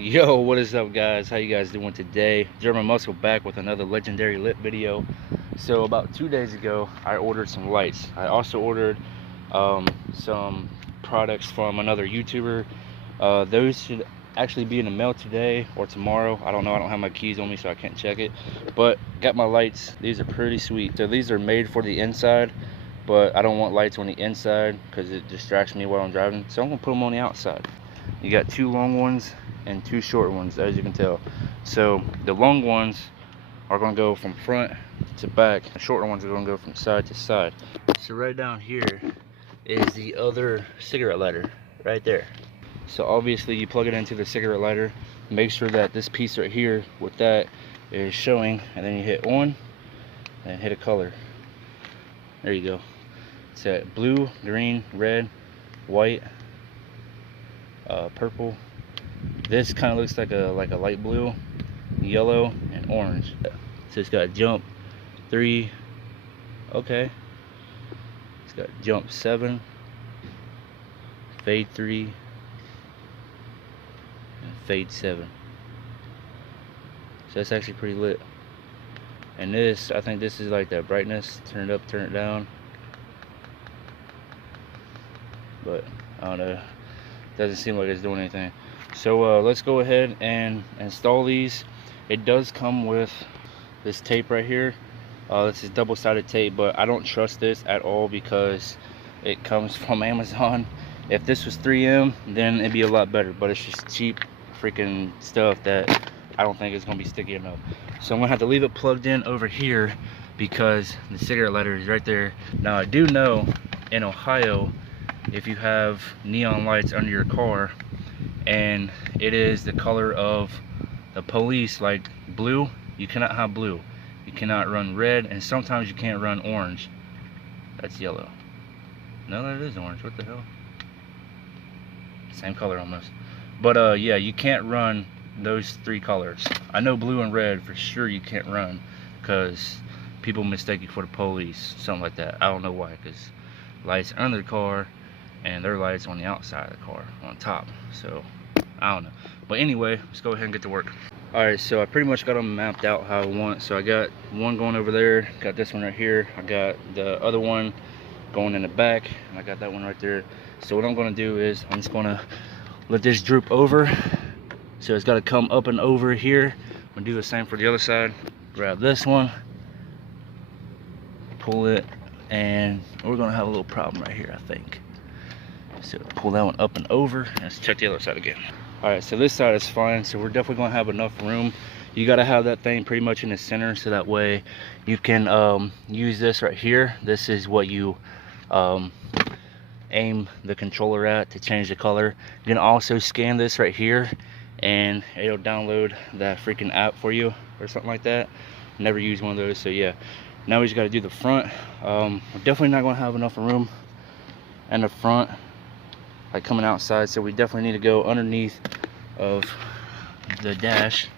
Yo, what is up, guys? How you guys doing today? German Muscle back with another legendary lit video. So about 2 days ago, I ordered some lights. I also ordered some products from another YouTuber. Those should actually be in the mail today or tomorrow. I don't know. I don't have my keys on me, so I can't check it. But got my lights. These are pretty sweet. So these are made for the inside, but I don't want lights on the inside because it distracts me while I'm driving. So I'm gonna put them on the outside. You got two long ones and two short ones, as you can tell. So the long ones are going to go from front to back. The shorter ones are going to go from side to side. So right down here is the other cigarette lighter right there. So obviously you plug it into the cigarette lighter, make sure that this piece right here with that is showing, and then you hit on and hit a color. There you go. It's at blue, green, red, white, purple. This kind of looks like a light blue, yellow, and orange. So it's got jump 3, okay. It's got jump 7, fade 3, and fade 7. So that's actually pretty lit. And this, I think this is like that brightness. Turn it up, turn it down. But I don't know. Doesn't seem like it's doing anything. So let's go ahead and install these. It does come with this tape right here. This is double-sided tape, but I don't trust this at all because it comes from Amazon. If this was 3M, then it'd be a lot better, but it's just cheap freaking stuff that I don't think it's gonna be sticky enough. So I'm gonna have to leave it plugged in over here because the cigarette lighter is right there. Now I do know in Ohio, if you have neon lights under your car and it is the color of the police, like blue, you cannot have blue. You cannot run red, and sometimes you can't run orange. That's yellow. No, that is orange. What the hell? Same color almost. But yeah, you can't run those 3 colors. I know blue and red for sure you can't run because people mistake you for the police, something like that. I don't know why, because lights under the car and their lights on the outside of the car on top. So I don't know, but anyway, let's go ahead and get to work. All right, so I pretty much got them mapped out how I want. So I got one going over there, got this one right here, I got the other one going in the back, and I got that one right there. So what I'm going to do is I'm just going to let this droop over. So it's got to come up and over here. I'm going to do the same for the other side. Grab this one, pull it, and we're going to have a little problem right here, I think. So pull that one up and over, and let's check the other side again. All right, so this side is fine. So we're definitely gonna have enough room. You gotta have that thing pretty much in the center, so that way you can use this right here. This is what you aim the controller at to change the color. You can also scan this right here, and it'll download that freaking app for you or something like that. Never used one of those, so yeah. Now we just gotta do the front. We're definitely not gonna have enough room in the front, like coming outside, so we definitely need to go underneath of the dash,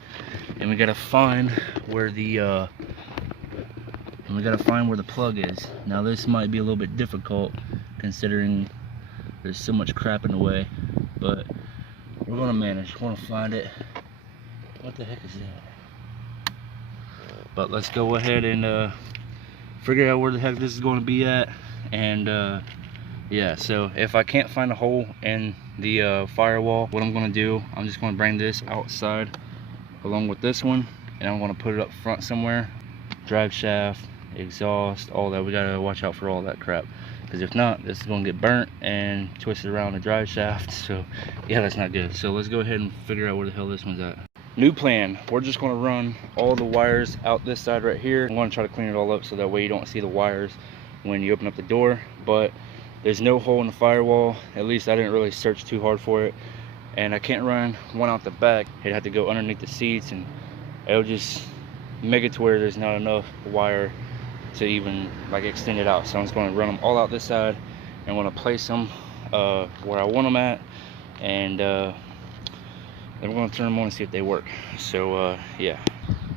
and we gotta find where the plug is. Now this might be a little bit difficult considering there's so much crap in the way, but we're gonna manage. We're gonna find it. What the heck is that? But let's go ahead and figure out where the heck this is going to be at. And yeah, so if I can't find a hole in the firewall, what I'm going to do, I'm just going to bring this outside along with this one, and I'm going to put it up front somewhere. Drive shaft, exhaust, all that. We got to watch out for all that crap, because if not, this is going to get burnt and twisted around the drive shaft. So yeah, that's not good. So let's go ahead and figure out where the hell this one's at. New plan, we're just going to run all the wires out this side right here. I'm going to try to clean it all up so that way you don't see the wires when you open up the door. But there's no hole in the firewall. At least I didn't really search too hard for it. And I can't run one out the back. It'd have to go underneath the seats, and it'll just make it to where there's not enough wire to even like extend it out. So I'm just going to run them all out this side, and I'm going to place them where I want them at, and then we're going to turn them on and see if they work. So yeah.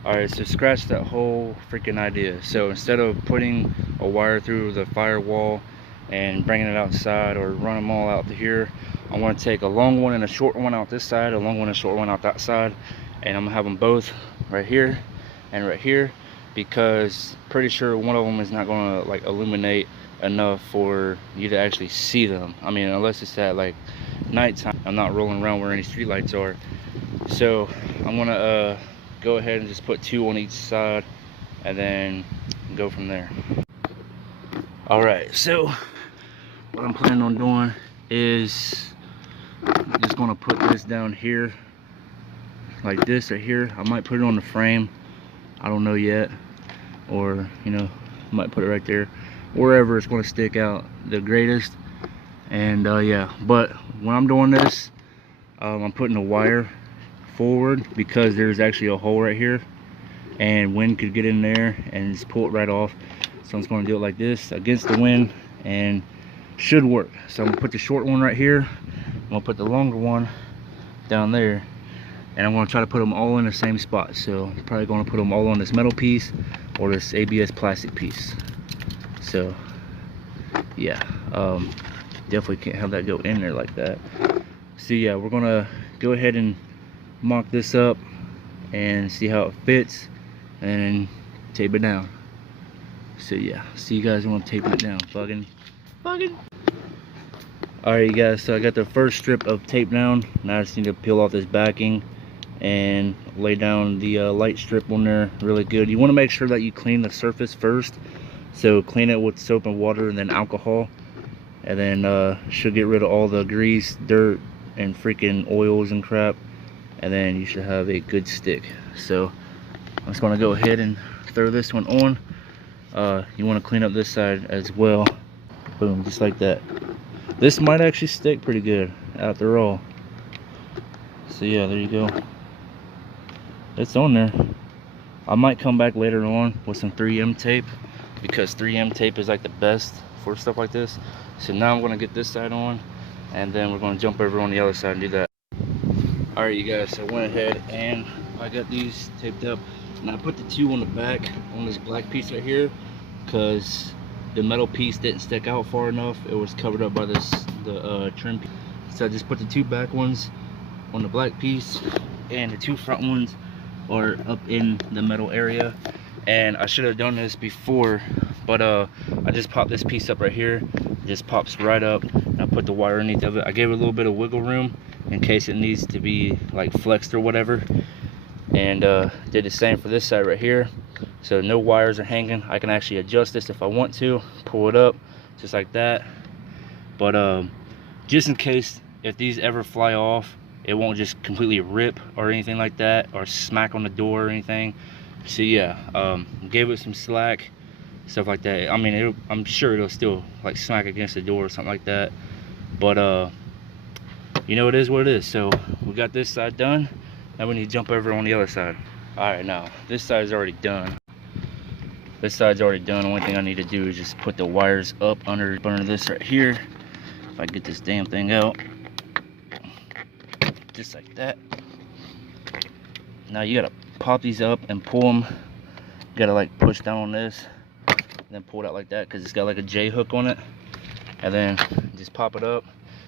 Alright, so scratch that whole freaking idea. So instead of putting a wire through the firewall and bringing it outside or run them all out to here. I want to take a long one and a short one out this side, a long one and a short one out that side, and I'm gonna have them both right here and right here, because pretty sure one of them is not gonna like illuminate enough for you to actually see them. I mean, unless it's at like nighttime. I'm not rolling around where any street lights are. So I'm gonna go ahead and just put 2 on each side and then go from there. All right, so what I'm planning on doing is just gonna put this down here like this right here. I might put it on the frame, I don't know yet, or you know, I might put it right there, wherever it's going to stick out the greatest. And yeah, but when I'm doing this, I'm putting the wire forward because there's actually a hole right here and wind could get in there and just pull it right off. So I'm just going to do it like this against the wind and should work. So I'm going to put the short one right here, I'm going to put the longer one down there, and I'm going to try to put them all in the same spot. So I'm probably going to put them all on this metal piece or this ABS plastic piece. So yeah, definitely can't have that go in there like that. So yeah, we're gonna go ahead and mock this up and see how it fits and tape it down. So yeah, see you guys when I'm taping it down. Bugging. Alright you guys, so I got the first strip of tape down. Now I just need to peel off this backing and lay down the light strip on there really good. You want to make sure that you clean the surface first. So clean it with soap and water and then alcohol, and then should get rid of all the grease, dirt, and freaking oils and crap, and then you should have a good stick. So I'm just going to go ahead and throw this one on. You want to clean up this side as well. Boom, just like that. This might actually stick pretty good after all. So yeah, there you go. It's on there. I might come back later on with some 3M tape, because 3M tape is like the best for stuff like this. So now I'm going to get this side on, and then we're going to jump over on the other side and do that. Alright you guys, so I went ahead and I got these taped up, and I put the 2 on the back on this black piece right here because the metal piece didn't stick out far enough. It was covered up by the trim piece. So I just put the 2 back ones on the black piece, and the 2 front ones are up in the metal area. And I should have done this before, but I just popped this piece up right here. It just pops right up, and I put the wire underneath of it. I gave it a little bit of wiggle room in case it needs to be like flexed or whatever, and did the same for this side right here. So no wires are hanging. I can actually adjust this if I want to, pull it up just like that. But just in case if these ever fly off, it won't just completely rip or anything like that, or smack on the door or anything. So yeah, gave it some slack, stuff like that. I mean, I'm sure it'll still like smack against the door or something like that, but you know, it is what it is. So we got this side done. Now we need to jump over on the other side. All right, now this side is already done. This side's already done. The only thing I need to do is just put the wires up under this right here. If I get this damn thing out, just like that. Now you gotta pop these up and pull them. You gotta like push down on this, and then pull it out like that, because it's got like a J hook on it. And then just pop it up.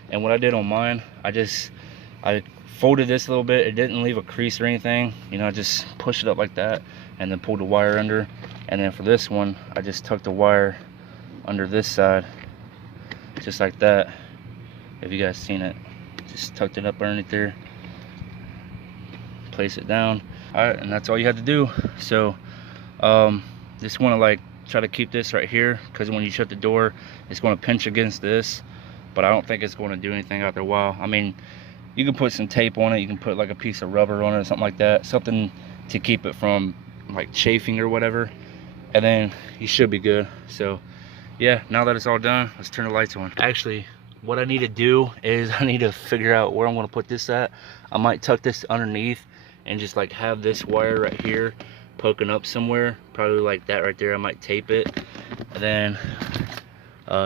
And what I did on mine, I folded this a little bit. It didn't leave a crease or anything. You know, I just pushed it up like that, and then pulled the wire under. And then for this one, I just tucked the wire under this side, just like that. If you guys seen it, just tucked it up underneath there. Place it down. Alright, and that's all you have to do. So just want to like try to keep this right here, because when you shut the door, it's going to pinch against this, but I don't think it's going to do anything after a while. I mean, you can put some tape on it, you can put like a piece of rubber on it or something like that, something to keep it from like chafing or whatever, and then you should be good. So yeah, now that it's all done, let's turn the lights on. Actually, what I need to do is I need to figure out where I'm going to put this at. I might tuck this underneath and just like have this wire right here poking up somewhere, probably like that right there. I might tape it, and then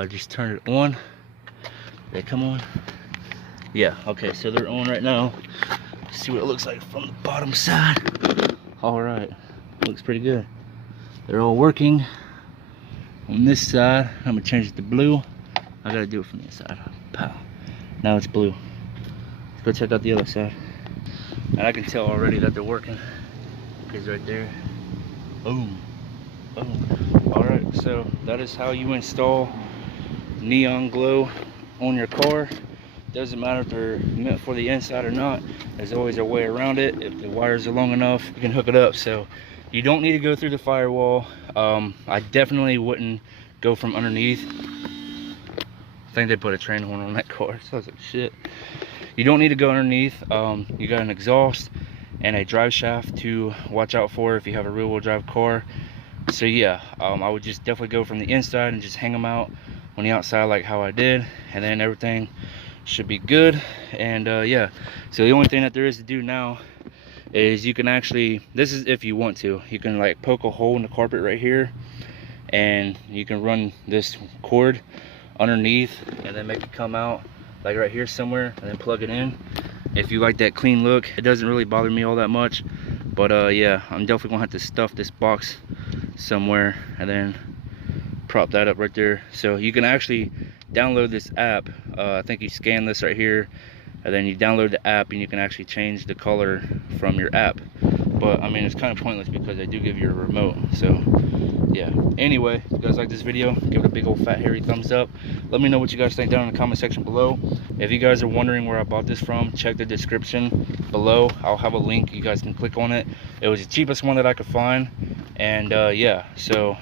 just turn it on. They come on. Yeah, okay, so they're on right now. Let's see what it looks like from the bottom side. All right, looks pretty good. They're all working. On this side, I'm gonna change it to blue. I gotta do it from the inside. Pow. Now it's blue. Let's go check out the other side. And I can tell already that they're working. Because right there. Boom. Boom. Alright, so that is how you install neon glow on your car. Doesn't matter if they're meant for the inside or not. There's always a way around it. If the wires are long enough, you can hook it up. So you don't need to go through the firewall. I definitely wouldn't go from underneath. I think they put a train horn on that car. It sounds like shit. You don't need to go underneath. You got an exhaust and a drive shaft to watch out for if you have a rear-wheel drive car. So yeah, I would just definitely go from the inside and just hang them out on the outside like how I did, and then everything should be good. And yeah, so the only thing that there is to do now is you can actually, this is if you want to, you can like poke a hole in the carpet right here, and you can run this cord underneath and then make it come out like right here somewhere, and then plug it in if you like that clean look. It doesn't really bother me all that much, but yeah, I'm definitely gonna have to stuff this box somewhere and then prop that up right there. So you can actually download this app. I think you scan this right here, and then you download the app, and you can actually change the color from your app. But I mean, it's kind of pointless because they do give you a remote. So yeah, anyway, if you guys like this video, give it a big old fat hairy thumbs up. Let me know what you guys think down in the comment section below. If you guys are wondering where I bought this from, check the description below. I'll have a link, you guys can click on it. It was the cheapest one that I could find. And yeah, so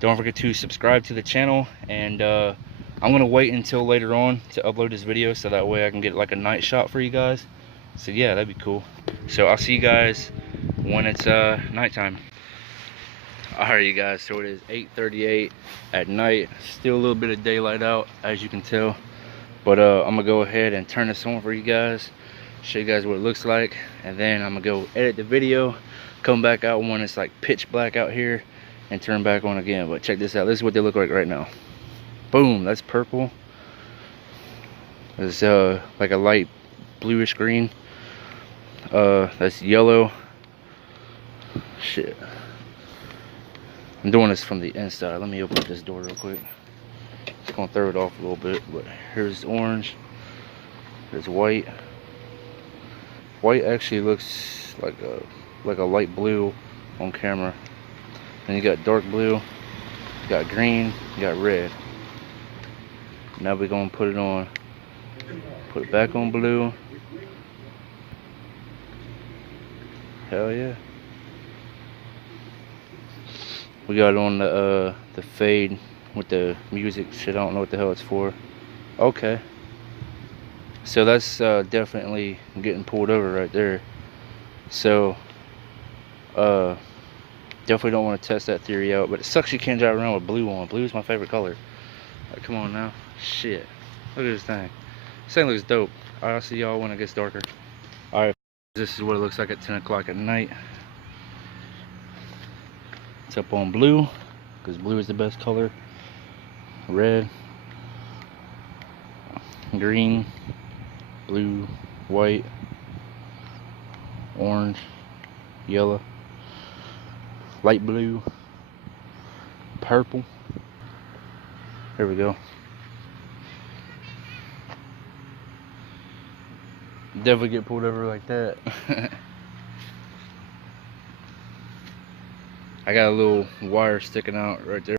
don't forget to subscribe to the channel. And I'm gonna wait until later on to upload this video, so that way I can get like a night shot for you guys. So yeah, that'd be cool. So I'll see you guys when it's nighttime. Alright, you guys, so it is 8:38 at night. Still a little bit of daylight out, as you can tell. But I'm gonna go ahead and turn this on for you guys, show you guys what it looks like, and then I'm gonna go edit the video, come back out when it's like pitch black out here, and turn back on again. But check this out. This is what they look like right now. Boom, that's purple. It's like a light bluish green. That's yellow. Shit, I'm doing this from the inside. Let me open up this door real quick. Just gonna throw it off a little bit. But here's orange. There's white. White actually looks like a light blue on camera. Then you got dark blue, you got green, you got red. Now we're gonna put it on. Put it back on blue. Hell yeah. We got it on the fade with the music shit. I don't know what the hell it's for. Okay. So that's definitely getting pulled over right there. So definitely don't want to test that theory out, but it sucks you can't drive around with blue on. Blue is my favorite color. Like, come on now. Shit. Look at this thing. This thing looks dope. Alright, I'll see y'all when it gets darker. Alright, this is what it looks like at 10 o'clock at night. It's up on blue, because blue is the best color. Red, green, blue, white, orange, yellow, light blue, purple. There we go. Definitely get pulled over like that. I got a little wire sticking out right there.